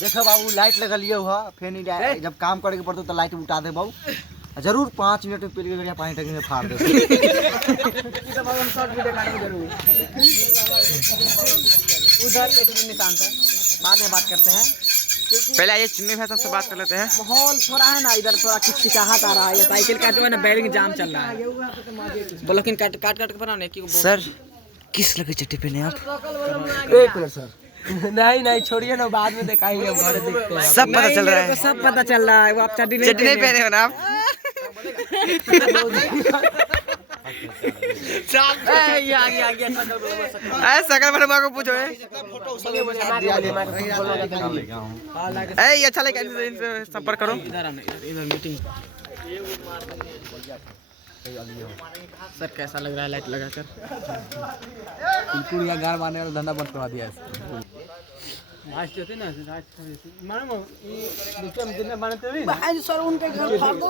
देखो बाबू लाइट लगा लिए हुआ फिर जब काम करे के पड़ते तो लाइट उठा दे बाबू जरूर 5 मिनट में पीली गड़िया पानी टंकी में फाड़ दे उधर एक निशान था बाद में बात करते हैं। पहले आइए चिन्नी भाई सबसे बात कर लेते हैं। माहौल थोड़ा है ना इधर थोड़ा खिचखिचाहट आ रहा है। ये साइकिल का जो है ना बैरिंग जाम चल रहा है। बोलो कि काट काट के बनाओ ना कि सर किस लगे चट्टी पहने आप एक मिनट सर नहीं नहीं छोड़िए ना बाद में दिखाएंगे हम घर देखते हैं। सब पता चल रहा है सब पता चल रहा है। वो आप चड्डी चटनी नहीं पहने हो ना आप। सकल मैडम को पूछो अच्छा लगे इनसे संपर्क करो। इधर मीटिंग सर कैसा लग रहा है लाइट लगाकर? बिल्कुल यहाँ गाड़ मारने वाला धंधा बंद करवा दिया है सर उनके घर फाड़ दो।